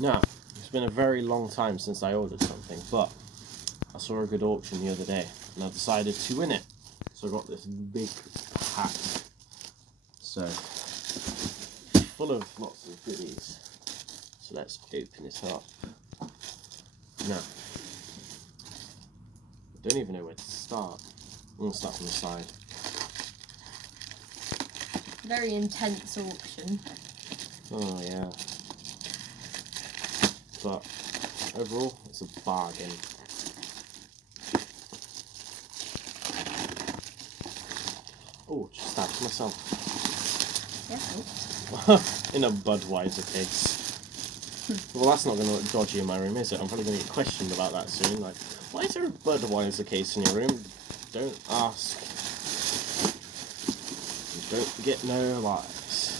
Now, it's been a very long time since I ordered something, but I saw a good auction the other day, and I decided to win it. So I got this big pack. So, full of lots of goodies. So let's open it up. Now, I don't even know where to start. I'm going to start from the side. Very intense auction. Oh yeah. But overall, it's a bargain. Oh, just stabbed myself. Yeah. In a Budweiser case. Well, that's not going to look dodgy in my room, is it? I'm probably going to get questioned about that soon. Like, why is there a Budweiser case in your room? Don't ask. Don't get no lies.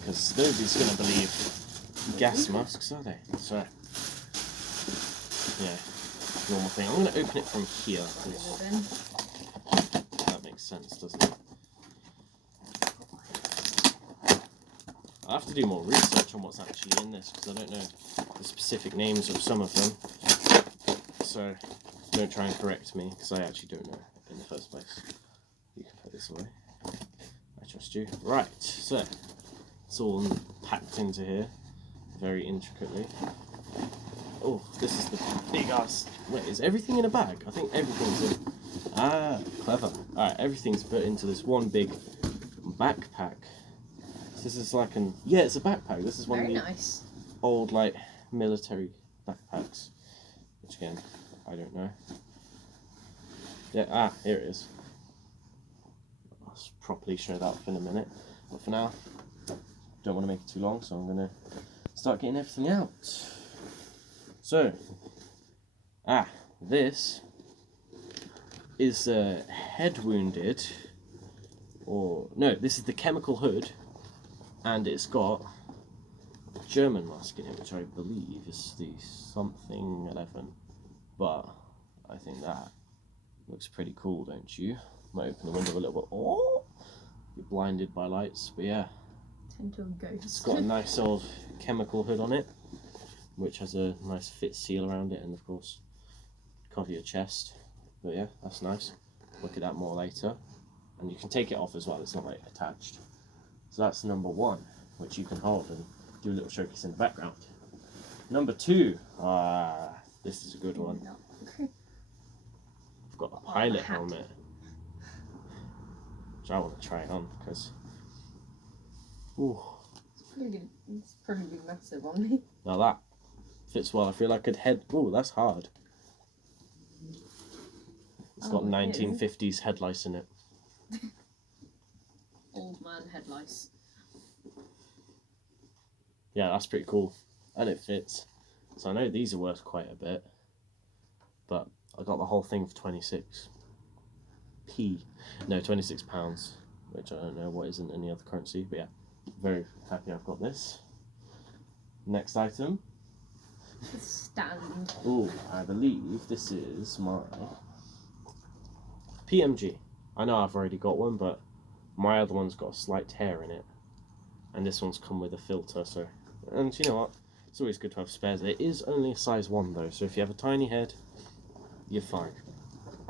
Because nobody's going to believe gas masks, are they? So, yeah, normal thing. I'm going to open it from here. That makes sense, doesn't it? I have to do more research on what's actually in this because I don't know the specific names of some of them. So don't try and correct me because I actually don't know in the first place. You can put this away. I trust you. Right, so it's all packed into here very intricately. Oh, this is the big ass. Wait, is everything in a bag? I think everything's in. Ah, clever. Alright, everything's put into this one big backpack. This is like yeah, it's a backpack. This is one Very of the nice. old like military backpacks, which again I don't know. Yeah, here it is. I'll properly show that off in a minute, but for now, don't want to make it too long, so I'm gonna start getting everything out. So, this is head wounded, or no, this is the chemical hood. And it's got a German mask in it, which I believe is the something 11. But I think that looks pretty cool, don't you? Might open the window a little bit. Oh, you're blinded by lights, but yeah. Tend to a ghost. It's got a nice old chemical hood on it, which has a nice fit seal around it, and of course, cover your chest. But yeah, that's nice. Look at that more later, and you can take it off as well. It's not like attached. So that's number one, which you can hold and do a little showcase in the background. Number two, this is a good one. I've got a pilot helmet, which I want to try on because, it's pretty good. It's pretty massive on me. Now that fits well. I feel like I'd head. Oh, that's hard. It's got 1950s headlights in it. Old man headlights. Yeah, that's pretty cool, and it fits. So I know these are worth quite a bit, but I got the whole thing for 26 pounds, which I don't know what is in any other currency, but yeah, very happy I've got this. Next item. Stand. Oh, I believe this is my PMG. I know I've already got one, but my other one's got a slight tear in it, and this one's come with a filter, so, and you know what, it's always good to have spares. It is only a size 1 though, so if you have a tiny head, you're fine.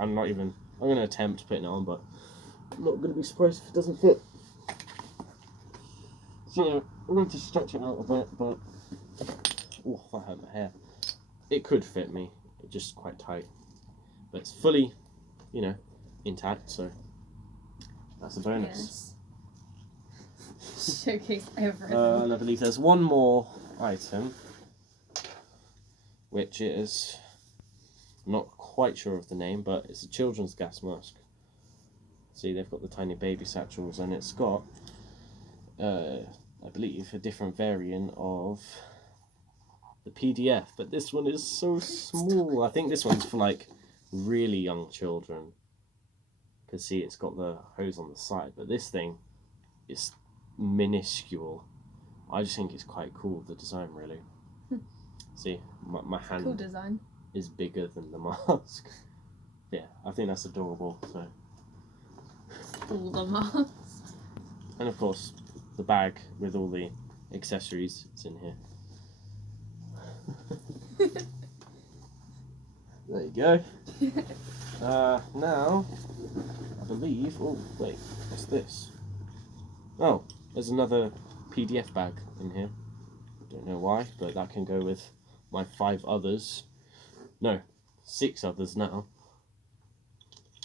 I'm going to attempt putting it on, but I'm not going to be surprised if it doesn't fit. So I'm going to stretch it out a bit, but, oh, that hurt my hair. It could fit me, it's just quite tight, but it's fully, intact, so that's a bonus. Yes. Showcase everything. And I believe there's one more item, which is, I'm not quite sure of the name, but it's a children's gas mask. See, they've got the tiny baby satchels, and it's got, I believe, a different variant of the PDF, but this one is so small. I think this one's for like really young children. Because see, it's got the hose on the side, but this thing is minuscule. I just think it's quite cool, the design, really. See, my hand Cool design. is bigger than the mask. Yeah, I think that's adorable. So, All the masks. and of course, the bag with all the accessories is in here. There you go. Now, I believe... Oh, wait, what's this? Oh, there's another PDF bag in here. Don't know why, but that can go with my 5 others. No, 6 others now.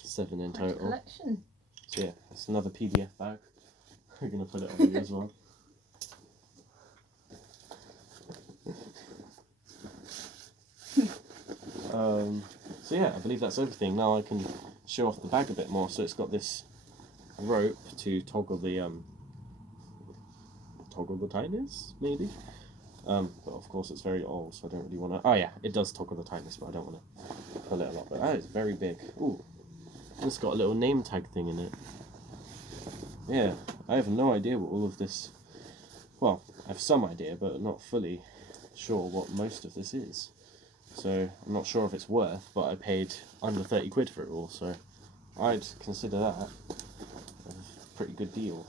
7 in total. Collection. So yeah, it's another PDF bag. We're going to put it on here as well. So yeah, I believe that's everything. Now I can show off the bag a bit more. So it's got this rope to toggle the tightness, maybe. But of course it's very old, so I don't really want to. Oh yeah, it does toggle the tightness, but I don't want to pull it a lot. But that is very big. Ooh, it's got a little name tag thing in it. Yeah, I have no idea what all of this. Well, I have some idea, but not fully sure what most of this is. So I'm not sure if it's worth, but I paid under 30 quid for it all, so I'd consider that a pretty good deal.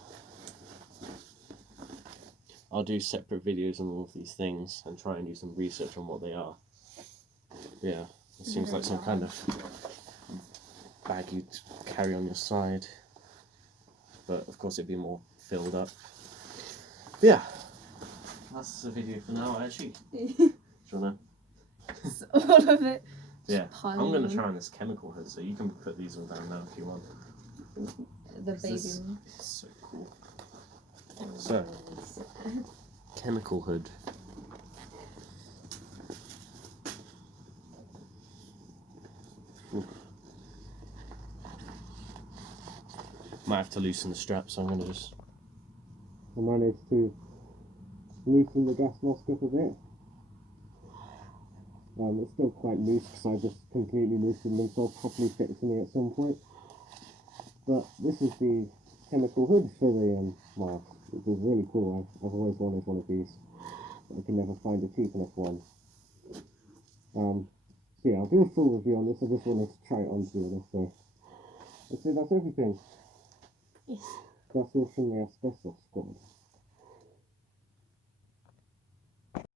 I'll do separate videos on all of these things and try and do some research on what they are. Yeah, it seems like some kind of bag you'd carry on your side, but of course it'd be more filled up. But yeah, that's the video for now actually. Do you wanna? All of it. Yeah, I'm going to try on this chemical hood, so you can put these all down now if you want. The baby This one. is so cool. So, chemical hood. Ooh. Might have to loosen the strap, so I'm going to just... I managed to loosen the gas mask up a bit. It's still quite loose because I just completely loosened them, so I'll properly fixing it at some point. But this is the chemical hood for the mask, which is really cool. I've always wanted one of these, but I can never find a cheap enough one. So yeah, I'll do a full review on this. I just wanted to try it on to be honest. So I'd say that's everything. Yes. That's all from the Asbestos Squad.